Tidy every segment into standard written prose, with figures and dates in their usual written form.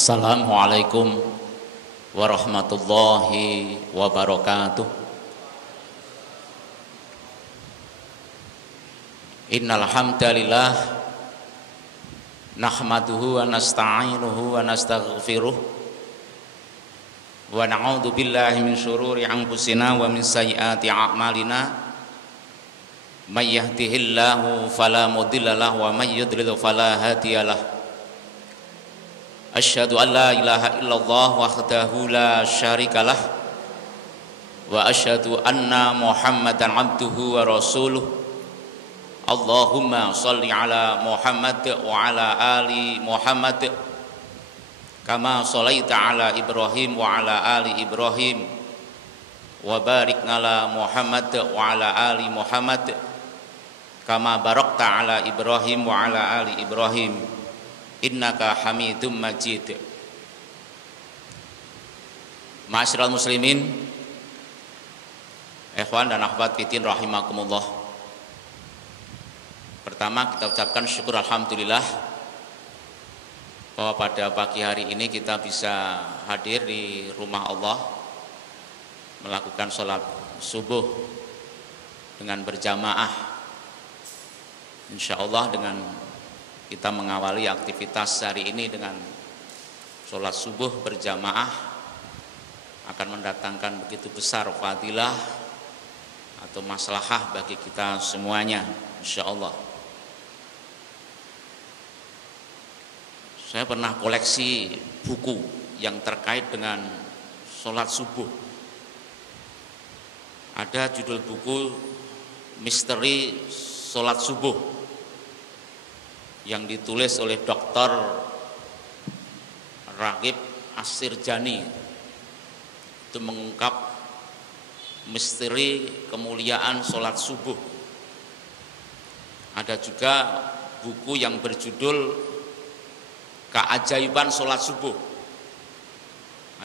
Assalamualaikum warahmatullahi wabarakatuh. Innal hamdalillah nahmaduhu wa nasta'inuhu wa nastaghfiruh wa na'udzu billahi min syururi anfusina wa min sayyiati a'malina may yahdihillahu fala mudilla lahu wa may yudlil fala hadiyalah. Asyhadu an la ilaha illallah wahdahu la syarikalah wa asyhadu anna Muhammadan abduhu wa rasuluh. Allahumma sholli ala Muhammad wa ala ali Muhammad kama sholaita ala Ibrahim wa ala ali Ibrahim wa barik ala Muhammad wa ala ali Muhammad kama barakta ala Ibrahim wa ala ali Ibrahim innaka Hamidum Majid. Ma'asyiral muslimin, ikhwan dan akhwat fiddin rahimakumullah. Pertama kita ucapkan syukur alhamdulillah bahwa pada pagi hari ini kita bisa hadir di rumah Allah melakukan sholat subuh dengan berjamaah. Insya Allah dengan kita mengawali aktivitas hari ini dengan sholat subuh berjamaah akan mendatangkan begitu besar fadilah atau maslahah bagi kita semuanya, insya Allah. Saya pernah koleksi buku yang terkait dengan sholat subuh. Ada judul buku Misteri Sholat Subuh yang ditulis oleh Dr. Raghib Assirjani. Itu mengungkap misteri kemuliaan sholat subuh. Ada juga buku yang berjudul Keajaiban Sholat Subuh.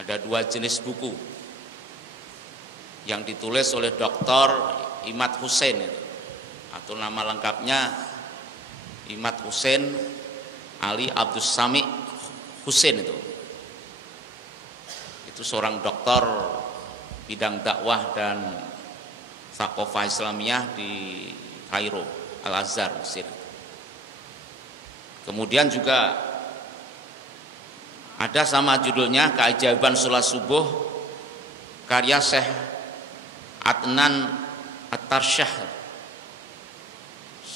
Ada dua jenis buku yang ditulis oleh Dr. Imad Hussein atau nama lengkapnya Imad Hussein Ali Abdus Sami Hussein. Itu seorang dokter bidang dakwah dan thaqafah Islamiyah di Kairo, Al-Azhar, Mesir. Kemudian juga ada sama judulnya Keajaiban Sholat Subuh karya Syekh Adnan At-Tarsyah.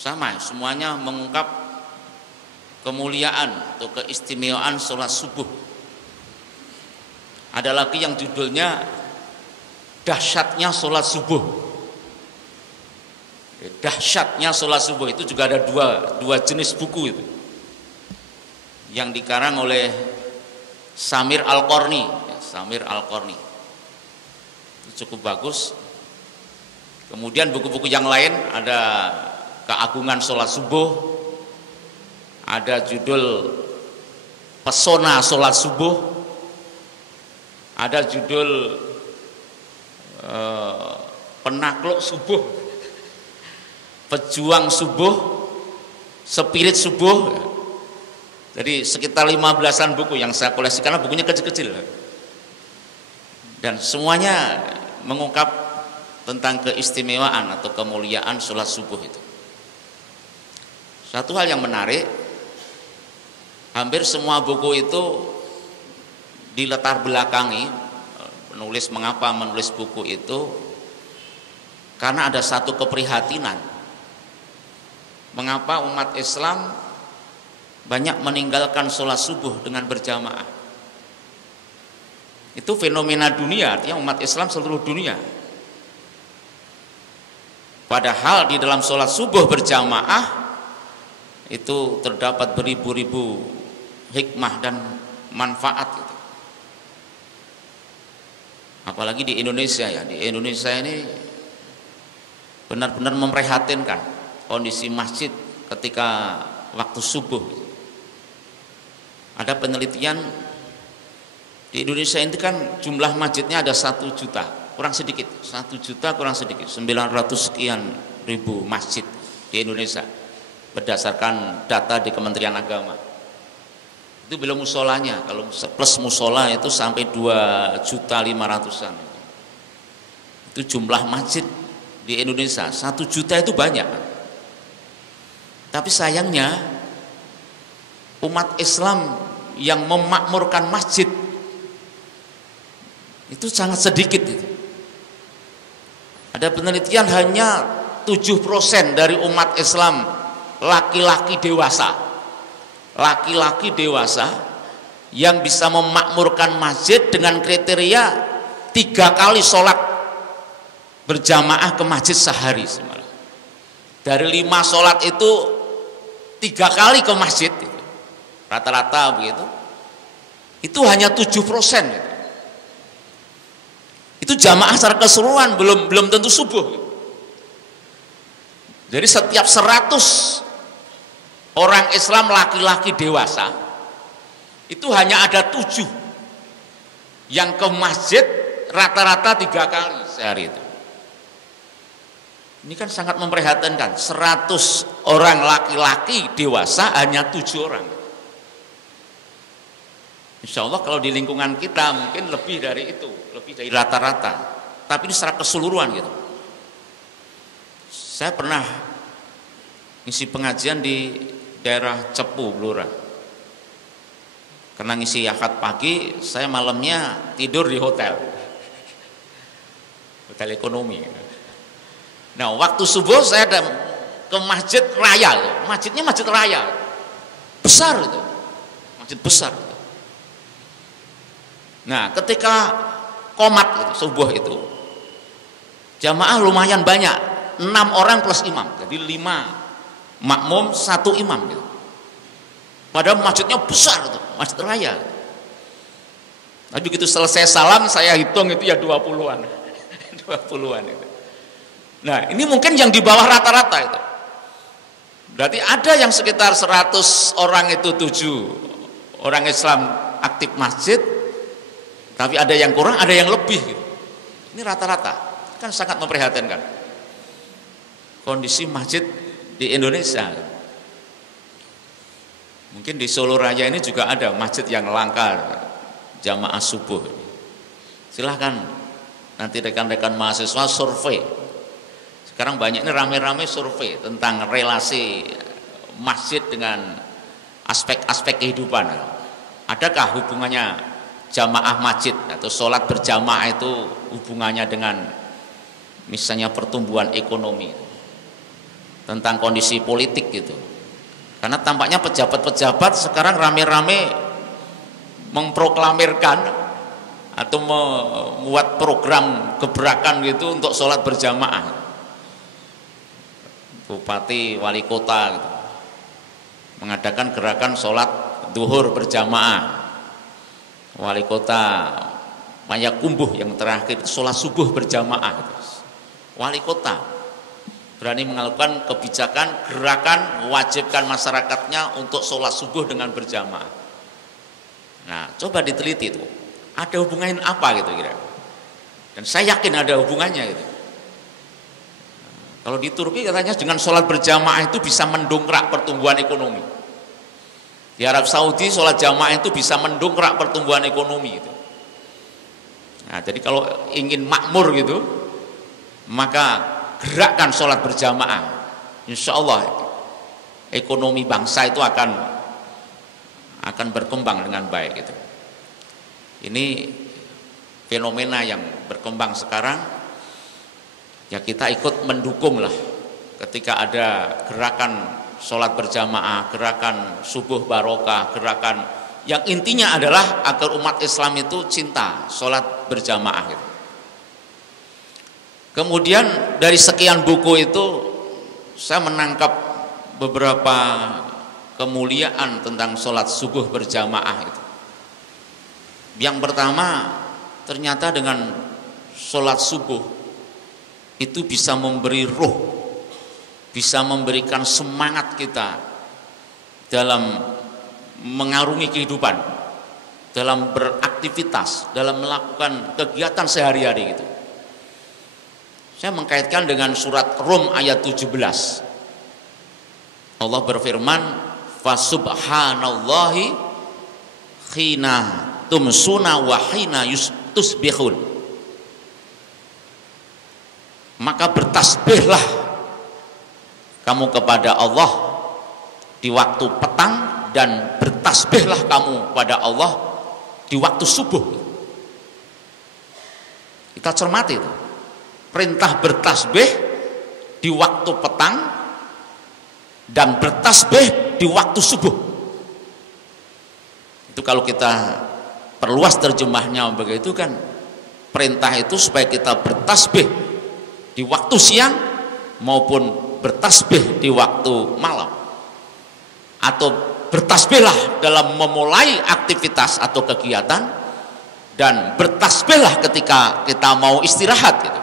Sama, semuanya mengungkap kemuliaan atau keistimewaan sholat subuh. Ada lagi yang judulnya Dahsyatnya Sholat Subuh. Dahsyatnya Sholat Subuh itu juga ada dua jenis buku itu yang dikarang oleh Samir Al-Qarni. Samir Al-Qarni itu cukup bagus. Kemudian buku-buku yang lain ada Keagungan Sholat Subuh, ada judul Pesona Sholat Subuh, ada judul Penakluk Subuh, Pejuang Subuh, Spirit Subuh. Jadi sekitar 15-an buku yang saya koleksi karena bukunya kecil-kecil. Dan semuanya mengungkap tentang keistimewaan atau kemuliaan sholat subuh itu. Satu hal yang menarik, hampir semua buku itu dilatar belakangi penulis mengapa menulis buku itu karena ada satu keprihatinan. Mengapa umat Islam banyak meninggalkan sholat subuh dengan berjamaah. Itu fenomena dunia, artinya umat Islam seluruh dunia. Padahal di dalam sholat subuh berjamaah itu terdapat beribu-ribu hikmah dan manfaat gitu. Apalagi di Indonesia ya, di Indonesia ini benar-benar memprihatinkan kondisi masjid ketika waktu subuh. Ada penelitian di Indonesia ini kan jumlah masjidnya ada 1 juta, kurang sedikit, 1 juta kurang sedikit, 900 sekian ribu masjid di Indonesia berdasarkan data di Kementerian Agama. Itu belum musolanya. Kalau plus musola itu sampai 2.500.000-an. Itu jumlah masjid di Indonesia. 1 juta itu banyak. Tapi sayangnya umat Islam yang memakmurkan masjid itu sangat sedikit itu. Ada penelitian hanya 7% dari umat Islam laki-laki dewasa. Laki-laki dewasa yang bisa memakmurkan masjid dengan kriteria 3 kali sholat berjamaah ke masjid sehari. Dari 5 sholat itu 3 kali ke masjid, rata-rata begitu. Itu hanya 7%. Itu jamaah secara keseluruhan, belum tentu subuh. Jadi setiap 100 orang Islam laki-laki dewasa itu hanya ada 7 yang ke masjid rata-rata 3 kali sehari itu. Ini kan sangat memprihatinkan. 100 orang laki-laki dewasa hanya 7 orang. Insya Allah kalau di lingkungan kita mungkin lebih dari itu, lebih dari rata-rata. Tapi ini secara keseluruhan gitu. Saya pernah ngisi pengajian di daerah Cepu, Blora. Karena ngisi akad pagi, saya malamnya tidur di hotel ekonomi. Nah, waktu subuh saya ada ke masjid raya, masjidnya masjid raya, besar itu, masjid besar. Nah, ketika qomat itu, subuh itu, jamaah lumayan banyak, 6 orang plus imam, jadi 5 makmum 1 imam gitu. Padahal masjidnya besar itu, masjid raya. Tapi begitu selesai salam, saya hitung itu ya 20-an, 20-an itu. Nah, ini mungkin yang di bawah rata-rata itu. Berarti ada yang sekitar 100 orang itu 7 orang Islam aktif masjid, tapi ada yang kurang, ada yang lebih gitu. Ini rata-rata, kan sangat memprihatinkan kondisi masjid di Indonesia. Mungkin di Solo Raya ini juga ada masjid yang langka jamaah subuh. Silahkan nanti rekan-rekan mahasiswa survei. Sekarang banyak ini rame-rame survei tentang relasi masjid dengan aspek-aspek kehidupan. Adakah hubungannya jamaah masjid atau sholat berjamaah itu hubungannya dengan misalnya pertumbuhan ekonomi, tentang kondisi politik gitu. Karena tampaknya pejabat-pejabat sekarang rame-rame memproklamirkan atau membuat program gebrakan gitu untuk sholat berjamaah. Bupati, wali kota gitu, mengadakan gerakan sholat duhur berjamaah. Wali kota Payakumbuh yang terakhir sholat subuh berjamaah gitu. Wali kota berani melakukan kebijakan gerakan mewajibkan masyarakatnya untuk sholat subuh dengan berjamaah. Nah, coba diteliti itu, ada hubungannya apa gitu kira. Dan saya yakin ada hubungannya gitu. Kalau di Turki katanya dengan sholat berjamaah itu bisa mendongkrak pertumbuhan ekonomi. Di Arab Saudi sholat jamaah itu bisa mendongkrak pertumbuhan ekonomi gitu. Nah, jadi kalau ingin makmur gitu, maka gerakkan sholat berjamaah. Insya Allah ekonomi bangsa itu akan berkembang dengan baik gitu. Ini fenomena yang berkembang sekarang. Ya kita ikut mendukung lah ketika ada gerakan sholat berjamaah, gerakan subuh barokah, gerakan yang intinya adalah agar umat Islam itu cinta sholat berjamaah gitu. Kemudian dari sekian buku itu saya menangkap beberapa kemuliaan tentang sholat subuh berjamaah itu. Yang pertama, ternyata dengan sholat subuh itu bisa memberi ruh, bisa memberikan semangat kita dalam mengarungi kehidupan, dalam beraktivitas, dalam melakukan kegiatan sehari-hari gitu. Saya mengkaitkan dengan surat Rum ayat 17. Allah berfirman, "Fasubhanallahi khina tumsuna wa hina tusbihun. Maka bertasbihlah kamu kepada Allah di waktu petang, dan bertasbihlah kamu pada Allah di waktu subuh. Kita cermati itu. Perintah bertasbih di waktu petang dan bertasbih di waktu subuh. Itu kalau kita perluas terjemahnya begitu kan, perintah itu supaya kita bertasbih di waktu siang maupun bertasbih di waktu malam, atau bertasbihlah dalam memulai aktivitas atau kegiatan, dan bertasbihlah ketika kita mau istirahat gitu.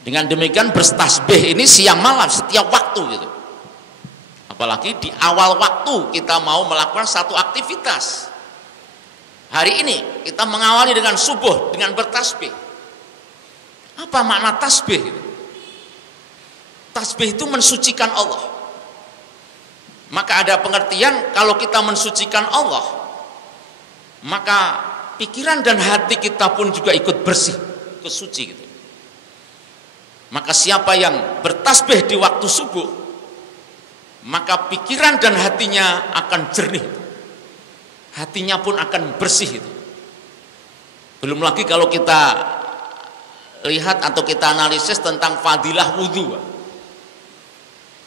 Dengan demikian bertasbih ini siang malam setiap waktu gitu. Apalagi di awal waktu kita mau melakukan satu aktivitas. Hari ini kita mengawali dengan subuh dengan bertasbih. Apa makna tasbih? Tasbih itu mensucikan Allah. Maka ada pengertian kalau kita mensucikan Allah, maka pikiran dan hati kita pun juga ikut bersih, ikut suci gitu. Maka siapa yang bertasbih di waktu subuh, maka pikiran dan hatinya akan jernih, hatinya pun akan bersih itu. Belum lagi kalau kita lihat atau kita analisis tentang fadilah wudhu.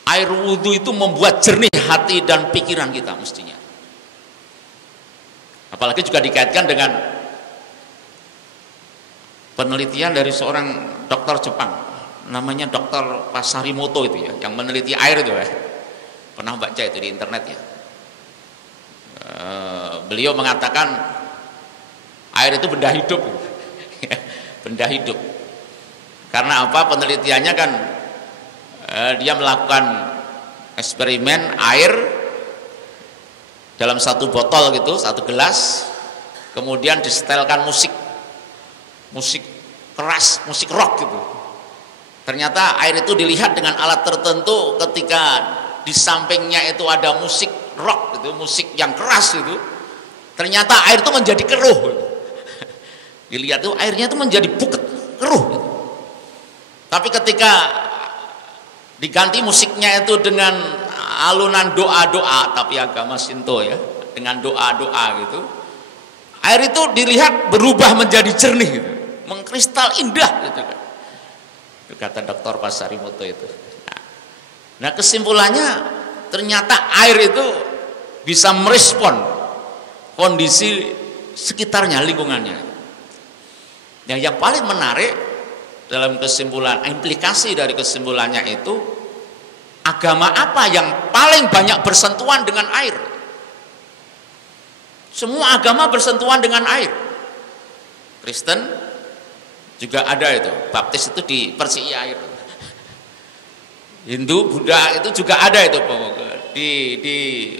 Air wudhu itu membuat jernih hati dan pikiran kita mestinya. Apalagi juga dikaitkan dengan penelitian dari seorang dokter Jepang, namanya Dr. Pasarimoto itu ya, yang meneliti air itu ya. Pernah baca itu di internet ya. Beliau mengatakan air itu benda hidup. Benda hidup. Karena apa? Penelitiannya kan dia melakukan eksperimen air dalam satu botol gitu, satu gelas, kemudian disetelkan musik keras, musik rock gitu. Ternyata air itu dilihat dengan alat tertentu, ketika di sampingnya itu ada musik rock gitu, musik yang keras gitu, ternyata air itu menjadi keruh gitu. Dilihat tuh airnya itu menjadi buket, keruh gitu. Tapi ketika diganti musiknya itu dengan alunan doa-doa, tapi agama Shinto ya, dengan doa-doa gitu, air itu dilihat berubah menjadi jernih gitu, mengkristal indah gitu kan. Itu kata Dr. Pasarimoto itu. Nah kesimpulannya ternyata air itu bisa merespon kondisi sekitarnya, lingkungannya. Yang paling menarik dalam kesimpulan, implikasi dari kesimpulannya itu, agama apa yang paling banyak bersentuhan dengan air? Semua agama bersentuhan dengan air. Kristen juga ada itu, baptis itu dipersii air. Hindu, Buddha itu juga ada itu, di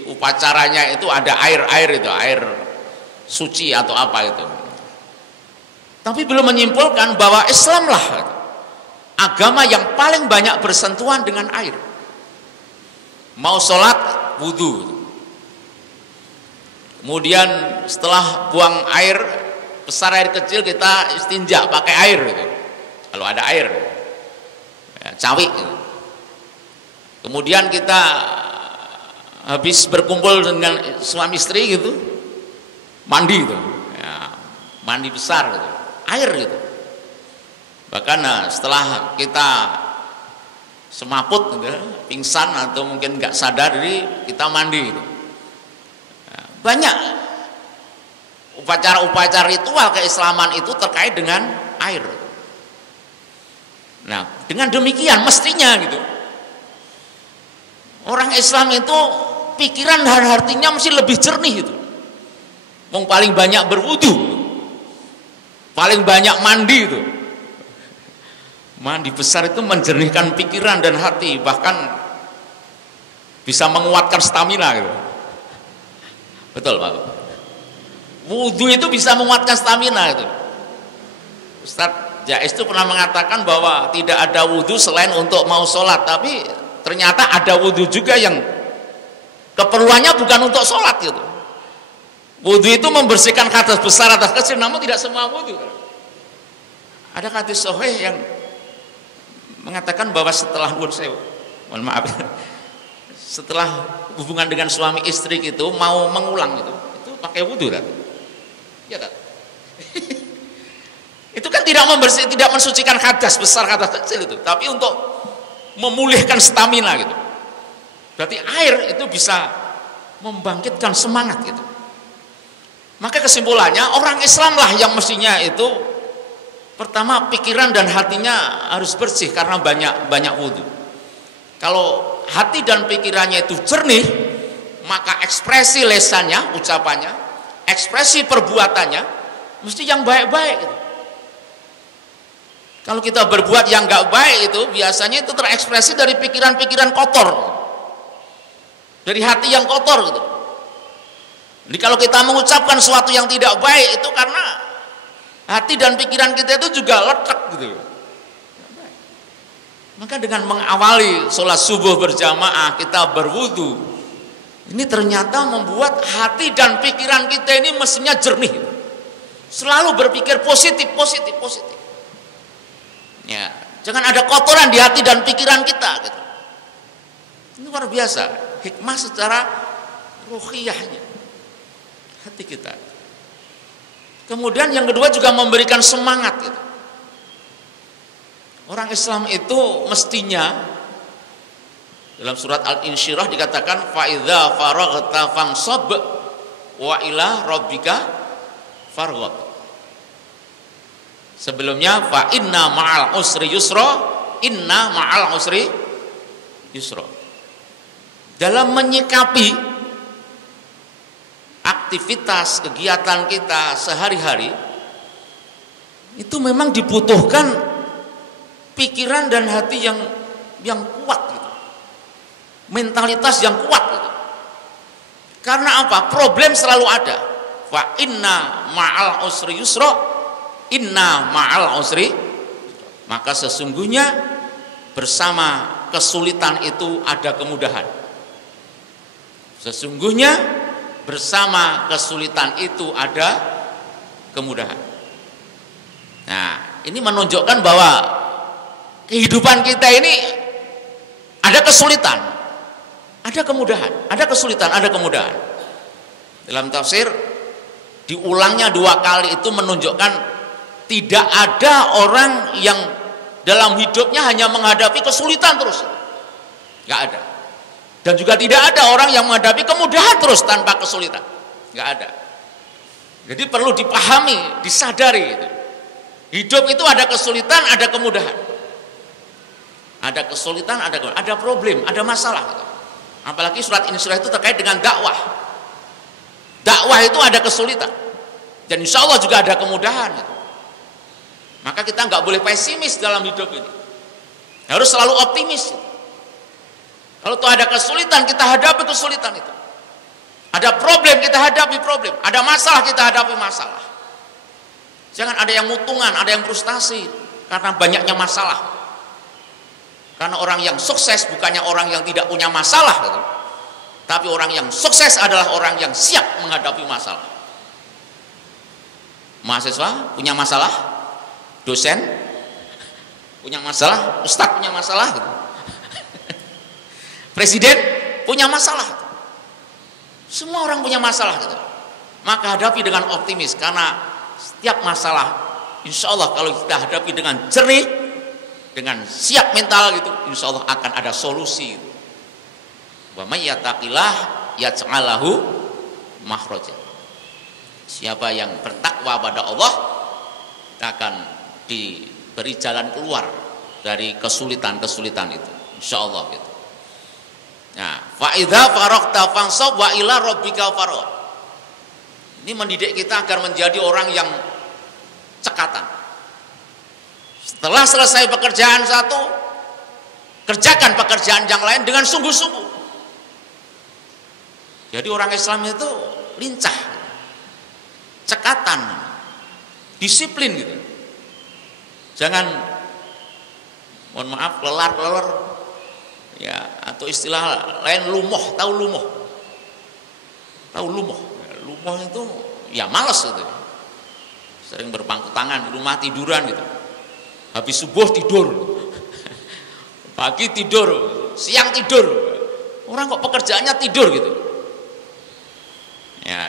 upacaranya itu ada air itu, air suci atau apa itu. Tapi belum menyimpulkan bahwa Islamlah agama yang paling banyak bersentuhan dengan air. Mau sholat, wudhu. Kemudian setelah buang air besar, air kecil, kita istinja pakai air gitu. Kalau ada air ya, cawi gitu. Kemudian kita habis berkumpul dengan suami istri gitu, mandi gitu ya, mandi besar gitu, air gitu. Bahkan setelah kita semaput gitu, pingsan atau mungkin nggak sadar diri, kita mandi gitu. Banyak upacara-upacara ritual keislaman itu terkait dengan air. Nah dengan demikian mestinya gitu, orang Islam itu pikiran dan hatinya mesti lebih jernih itu. Yang paling banyak berwudu, paling banyak mandi itu. Mandi besar itu menjernihkan pikiran dan hati, bahkan bisa menguatkan stamina gitu. Betul Pak. Wudu itu bisa menguatkan stamina itu. Ustadz Jais itu pernah mengatakan bahwa tidak ada wudu selain untuk mau sholat, tapi ternyata ada wudu juga yang keperluannya bukan untuk sholat gitu. Wudu itu membersihkan hadas besar, hadas kecil, namun tidak semua wudu. Ada hadis sahih yang mengatakan bahwa setelah mohon maaf, setelah hubungan dengan suami istri itu mau mengulang itu pakai wudu kan? Ya kan? Itu kan tidak mensucikan hadas besar, hadas kecil itu, tapi untuk memulihkan stamina gitu. Berarti air itu bisa membangkitkan semangat gitu. Maka kesimpulannya orang Islam lah yang mestinya itu pertama pikiran dan hatinya harus bersih karena banyak wudu. Kalau hati dan pikirannya itu jernih, maka ekspresi lesannya, ucapannya, ekspresi perbuatannya mesti yang baik-baik gitu. Kalau kita berbuat yang nggak baik itu biasanya itu terekspresi dari pikiran-pikiran kotor, dari hati yang kotor gitu. Jadi kalau kita mengucapkan sesuatu yang tidak baik itu karena hati dan pikiran kita itu juga letak gitu. Maka dengan mengawali sholat subuh berjamaah kita berwudu, ini ternyata membuat hati dan pikiran kita ini mestinya jernih, selalu berpikir positif. Ya, jangan ada kotoran di hati dan pikiran kita gitu. Ini luar biasa hikmah secara ruhiyahnya hati kita. Kemudian yang kedua juga memberikan semangat gitu. Orang Islam itu mestinya dalam surat Al-Insyirah dikatakan fa idza faraghta fansab wa ila rabbika farghab. Sebelumnya fa inna ma'al usri yusra, inna ma'al usri yusra. Dalam menyikapi aktivitas kegiatan kita sehari-hari itu memang dibutuhkan pikiran dan hati yang kuat gitu. Mentalitas yang kuat gitu. Karena apa? Problem selalu ada. Fa inna ma'al usri yusra, inna ma'al usri, maka sesungguhnya bersama kesulitan itu ada kemudahan. Sesungguhnya bersama kesulitan itu ada kemudahan. Nah, ini menunjukkan bahwa kehidupan kita ini ada kesulitan, ada kemudahan, ada kesulitan, ada kemudahan. Dalam tafsir diulangnya 2 kali itu menunjukkan tidak ada orang yang dalam hidupnya hanya menghadapi kesulitan terus, nggak ada. Dan juga tidak ada orang yang menghadapi kemudahan terus tanpa kesulitan, nggak ada. Jadi perlu dipahami, disadari itu. Hidup itu ada kesulitan, ada kemudahan. Ada kesulitan, ada problem, ada masalah. Apalagi surat Insyirah itu terkait dengan dakwah. Dakwah itu ada kesulitan, dan insya Allah juga ada kemudahan. Maka kita nggak boleh pesimis dalam hidup ini. Harus selalu optimis. Kalau tuh ada kesulitan, kita hadapi kesulitan itu. Ada problem, kita hadapi problem. Ada masalah, kita hadapi masalah. Jangan ada yang mutungan, ada yang frustasi karena banyaknya masalah. Karena orang yang sukses bukannya orang yang tidak punya masalah gitu. Tapi orang yang sukses adalah orang yang siap menghadapi masalah. Mahasiswa punya masalah, dosen punya masalah, ustadz punya masalah gitu. Presiden punya masalah. Semua orang punya masalah gitu. Maka hadapi dengan optimis, karena setiap masalah insya Allah kalau kita hadapi dengan jernih, dengan siap mental gitu, insya Allah akan ada solusi gitu. Wa may yattaqillah yaj'al lahu makhraja. Siapa yang bertakwa pada Allah akan diberi jalan keluar dari kesulitan-kesulitan itu, insya Allah gitu. Nah, fa idza faraghta fansab wa ila rabbika farghab. Ini mendidik kita agar menjadi orang yang cekatan. Setelah selesai pekerjaan satu, kerjakan pekerjaan yang lain dengan sungguh-sungguh. Jadi orang Islam itu lincah, cekatan, disiplin gitu. Jangan, mohon maaf, lelar-lelar. Ya, atau istilah lain lumuh, tahu lumuh. Tahu lumuh. lumpuh itu ya males gitu. Sering berpangku tangan di rumah tiduran gitu. Habis subuh tidur. Pagi tidur, siang tidur. Orang kok pekerjaannya tidur gitu. Ya.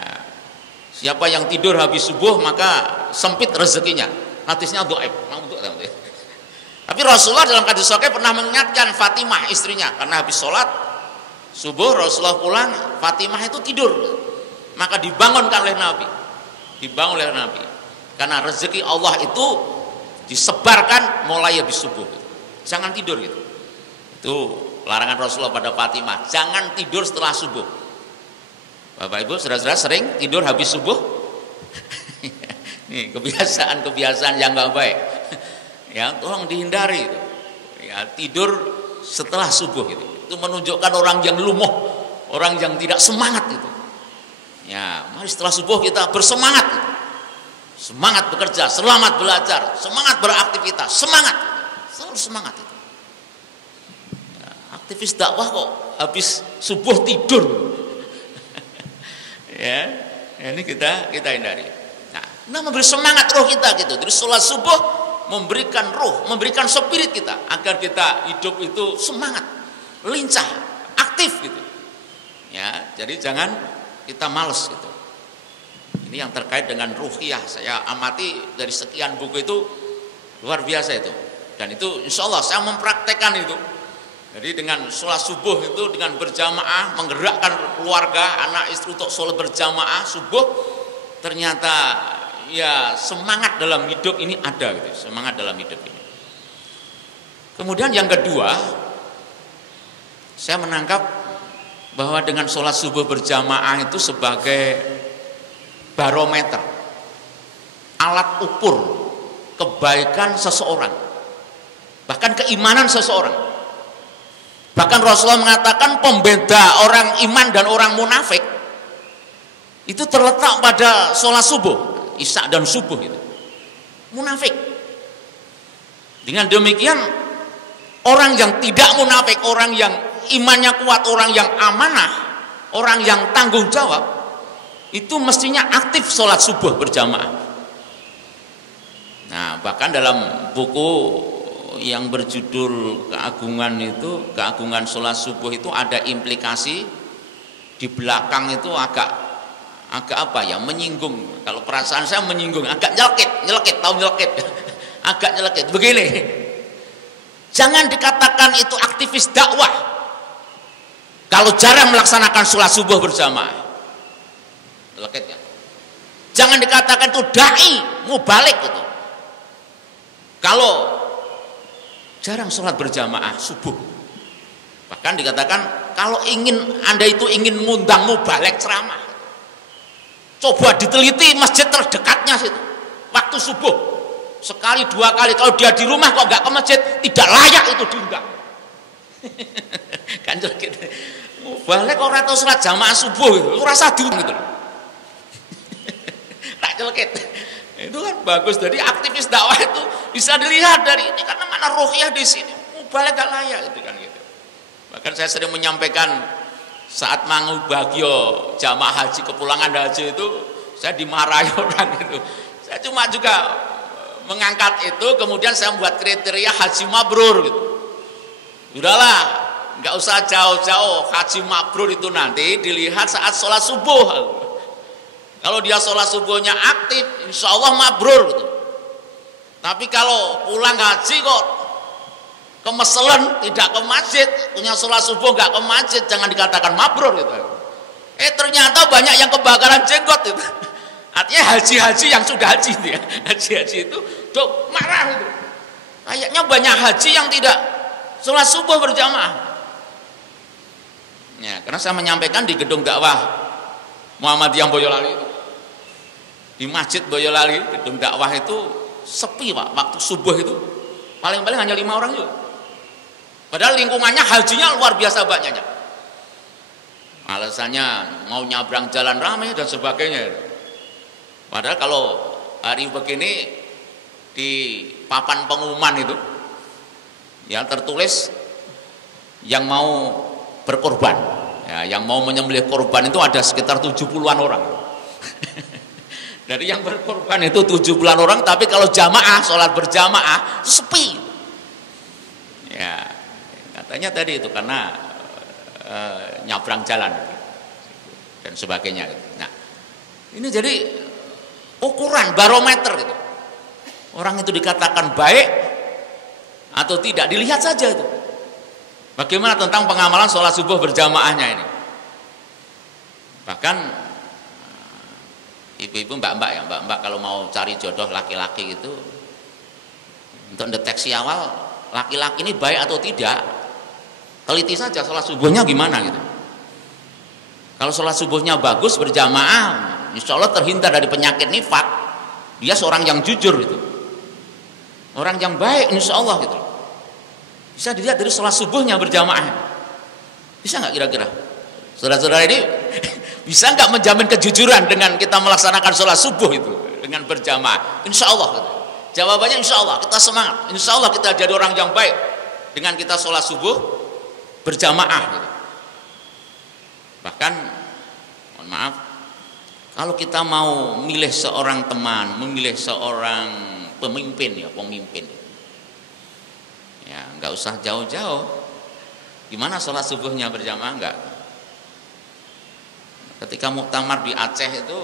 Siapa yang tidur habis subuh maka sempit rezekinya. Hadisnya dhaif. Tapi Rasulullah dalam hadis sahih pernah mengingatkan Fatimah istrinya karena habis sholat subuh Rasulullah pulang, Fatimah itu tidur. Maka dibangunkan oleh Nabi. Dibangun oleh Nabi. Karena rezeki Allah itu disebarkan mulai habis subuh. Jangan tidur gitu. Itu larangan Rasulullah pada Fatimah. Jangan tidur setelah subuh. Bapak Ibu, saudara-saudara sering tidur habis subuh? Nih, kebiasaan-kebiasaan yang nggak baik. Ya, tolong dihindari itu. Ya, tidur setelah subuh itu. Itu menunjukkan orang yang lumuh, orang yang tidak semangat itu. Ya, mari setelah subuh kita bersemangat gitu. Semangat bekerja, selamat belajar, semangat beraktivitas, semangat. Selalu semangat itu. Ya, aktivis dakwah kok habis subuh tidur. Ya, ini kita hindari. Nah, memberi semangat roh kita gitu. Jadi sholat subuh memberikan roh, memberikan spirit kita agar kita hidup itu semangat, lincah, aktif gitu. Ya, jadi jangan kita males gitu. Ini yang terkait dengan ruhiyah. Saya amati dari sekian buku itu luar biasa itu. Dan itu insya Allah saya mempraktekkan itu. Jadi dengan sholat subuh itu dengan berjamaah menggerakkan keluarga, anak istri untuk sholat berjamaah subuh, ternyata ya semangat dalam hidup ini ada gitu, semangat dalam hidup ini. Kemudian yang kedua, saya menangkap bahwa dengan sholat subuh berjamaah itu sebagai barometer, alat ukur kebaikan seseorang, bahkan keimanan seseorang. Bahkan Rasulullah mengatakan pembeda orang iman dan orang munafik itu terletak pada sholat subuh, isya dan subuh itu. Munafik. Dengan demikian orang yang tidak munafik, orang yang imannya kuat, orang yang amanah, orang yang tanggung jawab itu mestinya aktif sholat subuh berjamaah. Nah, bahkan dalam buku yang berjudul keagungan sholat subuh itu ada implikasi di belakang itu agak apa ya, menyinggung. Kalau perasaan saya menyinggung, agak nyelekit, tahu nyelekit, agak nyelekit. Begini, jangan dikatakan itu aktivis dakwah kalau jarang melaksanakan sholat subuh berjamaah. Nyelekitnya. Jangan dikatakan itu dai mubalik gitu. Kalau jarang sholat berjamaah subuh. Bahkan dikatakan kalau Anda itu ingin ngundang mubalik ceramah, coba diteliti masjid terdekatnya situ waktu subuh sekali dua kali. Kalau dia di rumah kok nggak ke masjid, tidak layak itu diundang. Kan gitu. Mubalik orang tahu sholat jamaah subuh itu rasa diundang gitu. Tak jelekit. Itu kan bagus. Jadi aktivis dakwah itu bisa dilihat dari ini, karena mana ruhiyah di sini. Mubalik gak layak itu kan gitu. Bahkan saya sering menyampaikan saat mangubagio jamaah haji kepulangan haji itu saya dimarahi orang itu. Saya cuma juga mengangkat itu, kemudian saya membuat kriteria haji mabrur gitu. Udahlah, nggak usah jauh-jauh, haji mabrur itu nanti dilihat saat sholat subuh. Kalau dia sholat subuhnya aktif, insya Allah mabrur gitu. Tapi kalau pulang haji kok kemeselen, tidak ke masjid, punya sholat subuh nggak ke masjid, jangan dikatakan mabrur gitu. Ternyata banyak yang kebakaran jenggot itu. Artinya haji-haji yang sudah haji itu ya. Haji-haji itu dok marah itu. Kayaknya banyak haji yang tidak sholat subuh berjamaah. Ya, karena saya menyampaikan di gedung dakwah Muhammadiyah Boyolali itu. Di Masjid Boyolali, gedung dakwah itu sepi Pak, waktu subuh itu paling-paling hanya 5 orang juga. Padahal lingkungannya hajinya luar biasa banyaknya. Alasannya mau nyabrang jalan ramai dan sebagainya. Padahal kalau hari begini di papan pengumuman itu ya tertulis yang mau berkorban, ya, yang mau menyembelih korban itu ada sekitar 70-an orang. Dari yang berkorban itu 70 orang, tapi kalau jamaah, sholat berjamaah itu sepi. Ya, katanya tadi itu karena nyabrang jalan dan sebagainya. Nah, ini jadi ukuran barometer gitu. Orang itu dikatakan baik atau tidak, dilihat saja itu. Bagaimana tentang pengamalan sholat subuh berjamaahnya ini? Bahkan ibu-ibu, mbak-mbak ya, mbak-mbak kalau mau cari jodoh laki-laki gitu, untuk deteksi awal laki-laki ini baik atau tidak, teliti saja sholat subuhnya gimana gitu. Kalau sholat subuhnya bagus berjamaah, insya Allah terhindar dari penyakit nifak. Dia seorang yang jujur gitu, orang yang baik insya Allah gitu. Bisa dilihat dari sholat subuhnya berjamaah. Bisa nggak kira-kira saudara-saudara ini bisa nggak menjamin kejujuran dengan kita melaksanakan sholat subuh itu dengan berjamaah? Insya Allah gitu. Jawabannya insya Allah, kita semangat, insya Allah kita jadi orang yang baik dengan kita sholat subuh berjamaah gitu. Bahkan mohon maaf, kalau kita mau milih seorang teman, memilih seorang pemimpin ya, ya nggak usah jauh-jauh. Gimana sholat subuhnya berjamaah? Enggak. Ketika muktamar di Aceh itu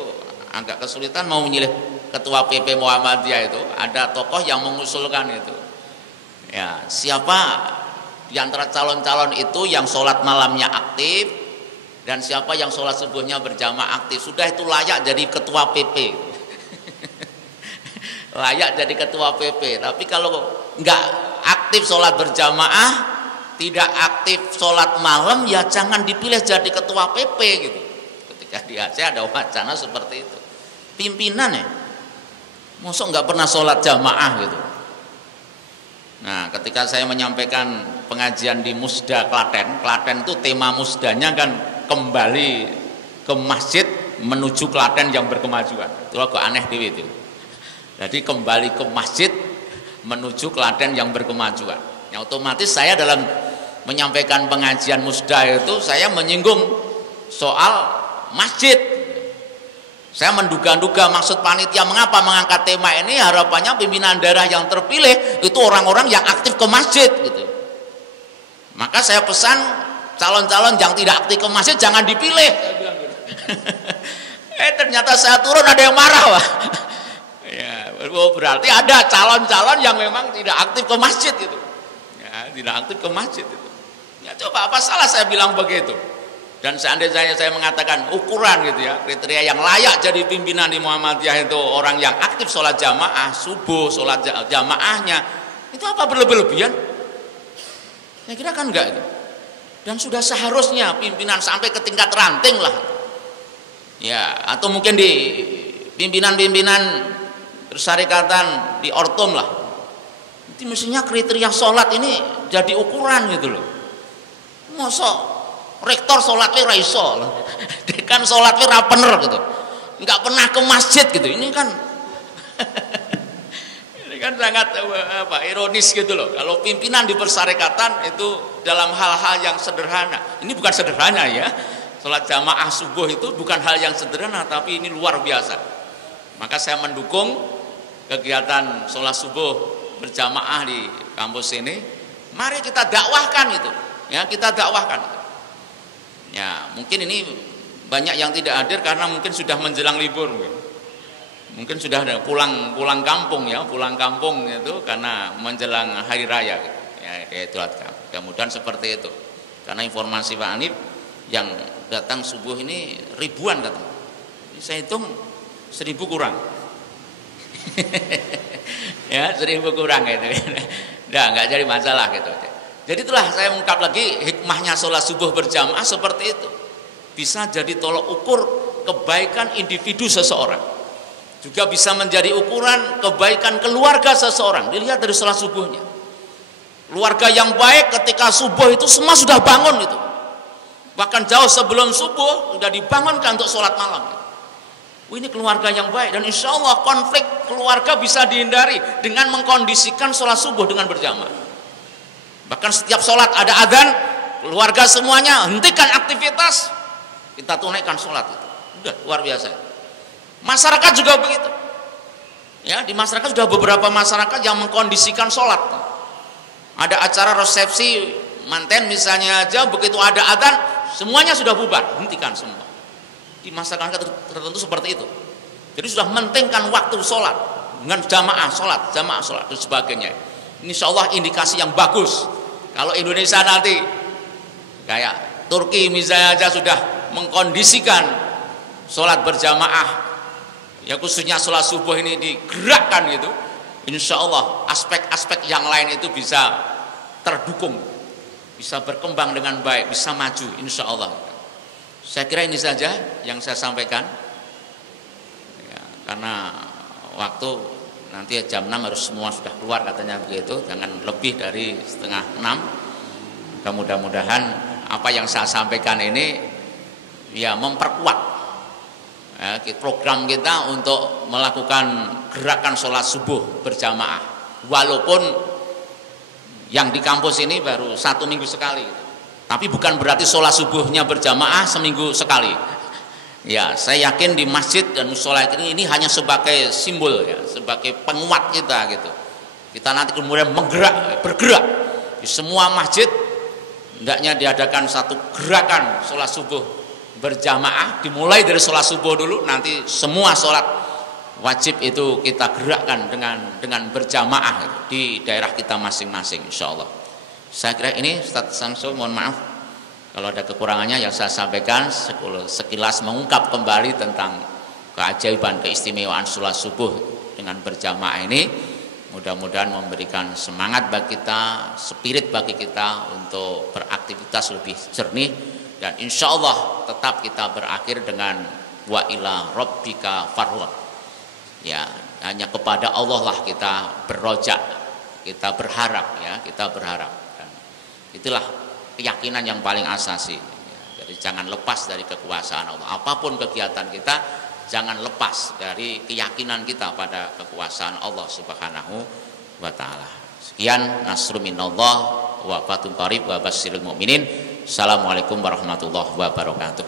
agak kesulitan mau memilih ketua PP Muhammadiyah, itu ada tokoh yang mengusulkan itu. Ya, siapa di antara calon-calon itu yang sholat malamnya aktif dan siapa yang sholat subuhnya berjamaah aktif, sudah itu layak jadi ketua PP. Layak jadi ketua PP. Tapi kalau nggak aktif sholat berjamaah, tidak aktif sholat malam, ya jangan dipilih jadi ketua PP gitu. Ketika di Aceh ada wacana seperti itu, pimpinan ya mosok nggak pernah sholat jamaah gitu. Nah, ketika saya menyampaikan pengajian di Musda Klaten itu tema musdanya kan kembali ke masjid menuju Klaten yang berkemajuan. Itu agak aneh dewe itu. Jadi kembali ke masjid menuju Klaten yang berkemajuan. Ya, otomatis saya dalam menyampaikan pengajian musda itu saya menyinggung soal masjid. Saya menduga-duga maksud panitia mengapa mengangkat tema ini, harapannya pimpinan daerah yang terpilih itu orang-orang yang aktif ke masjid gitu. Maka saya pesan calon-calon yang tidak aktif ke masjid jangan dipilih. Saya bilang gitu. Ternyata saya turun ada yang marah, Pak. Ya, berarti ada calon-calon yang memang tidak aktif ke masjid gitu. Ya, tidak aktif ke masjid itu. Ya coba apa salah saya bilang begitu? Dan seandainya saya mengatakan ukuran gitu ya, kriteria yang layak jadi pimpinan di Muhammadiyah itu orang yang aktif sholat jamaah subuh, sholat jamaahnya, itu apa berlebihan? Saya kira kan enggak itu. Dan sudah seharusnya pimpinan sampai ke tingkat ranting lah. Ya, atau mungkin di pimpinan-pimpinan persyarikatan di Ortom lah. Itu mestinya kriteria sholat ini jadi ukuran gitu loh. Masa rektor sholatnya raiso, dekan sholatnya rapener gitu, nggak pernah ke masjid gitu. Ini kan ini kan sangat ironis gitu loh. Kalau pimpinan di persyarikatan itu dalam hal-hal yang sederhana, ini bukan sederhana ya, sholat jamaah subuh itu bukan hal yang sederhana, tapi ini luar biasa. Maka saya mendukung kegiatan sholat subuh berjamaah di kampus ini. Mari kita dakwahkan itu, ya kita dakwahkan. Ya, mungkin ini banyak yang tidak hadir karena mungkin sudah menjelang libur, mungkin sudah ada pulang kampung ya, pulang kampung itu karena menjelang hari raya, ya itu mudah-mudahan seperti itu. Karena informasi Pak Anif yang datang subuh ini ribuan katanya, ini saya hitung 1000 kurang, ya 1000 kurang gitu, nggak jadi masalah gitu. Jadi itulah saya ungkap lagi hikmahnya sholat subuh berjamaah seperti itu. Bisa jadi tolok ukur kebaikan individu seseorang. Juga bisa menjadi ukuran kebaikan keluarga seseorang. Dilihat dari sholat subuhnya. Keluarga yang baik ketika subuh itu semua sudah bangun itu. Bahkan jauh sebelum subuh sudah dibangunkan untuk sholat malam. Ini keluarga yang baik. Dan insya Allah konflik keluarga bisa dihindari dengan mengkondisikan sholat subuh dengan berjamaah. Bahkan setiap sholat ada adzan, keluarga semuanya hentikan aktivitas, kita tunaikan sholat itu. Udah luar biasa. Masyarakat juga begitu. Ya, di masyarakat sudah beberapa masyarakat yang mengkondisikan sholat. Ada acara resepsi manten misalnya aja, begitu ada adzan semuanya sudah bubar, hentikan semua. Di masyarakat tertentu seperti itu. Jadi sudah mentingkan waktu sholat dengan jamaah sholat dan sebagainya. Insya Allah indikasi yang bagus. Kalau Indonesia nanti kayak Turki misalnya aja sudah mengkondisikan sholat berjamaah, ya khususnya sholat subuh ini digerakkan gitu, insya Allah aspek-aspek yang lain itu bisa terdukung, bisa berkembang dengan baik, bisa maju insya Allah. Saya kira ini saja yang saya sampaikan ya, karena waktu nanti jam 6 harus semua sudah keluar katanya begitu, jangan lebih dari setengah 6. Mudah-mudahan apa yang saya sampaikan ini ya memperkuat ya, program kita untuk melakukan gerakan sholat subuh berjamaah, walaupun yang di kampus ini baru 1 minggu sekali, tapi bukan berarti sholat subuhnya berjamaah seminggu sekali. Ya, saya yakin di masjid dan musola ini hanya sebagai simbol ya, sebagai penguat kita gitu. Kita nanti kemudian bergerak di semua masjid, hendaknya diadakan satu gerakan sholat subuh berjamaah, dimulai dari sholat subuh dulu, nanti semua sholat wajib itu kita gerakkan dengan berjamaah di daerah kita masing-masing insya Allah. Saya kira ini Ustaz Samsul, mohon maaf kalau ada kekurangannya yang saya sampaikan sekilas mengungkap kembali tentang keajaiban keistimewaan sholat subuh dengan berjamaah ini. Mudah-mudahan memberikan semangat bagi kita, spirit bagi kita untuk beraktivitas lebih jernih, dan insya Allah tetap kita berakhir dengan wa ila rabbika farghab. Ya, hanya kepada Allah lah kita berrojak, kita berharap ya, kita berharap. Dan itulah keyakinan yang paling asasi. Jadi jangan lepas dari kekuasaan Allah. Apapun kegiatan kita, jangan lepas dari keyakinan kita pada kekuasaan Allah Subhanahu wa taala. Sekian, nasrun minallah wa fatun qarib wa basyiril mukminin. Assalamualaikum warahmatullahi wabarakatuh.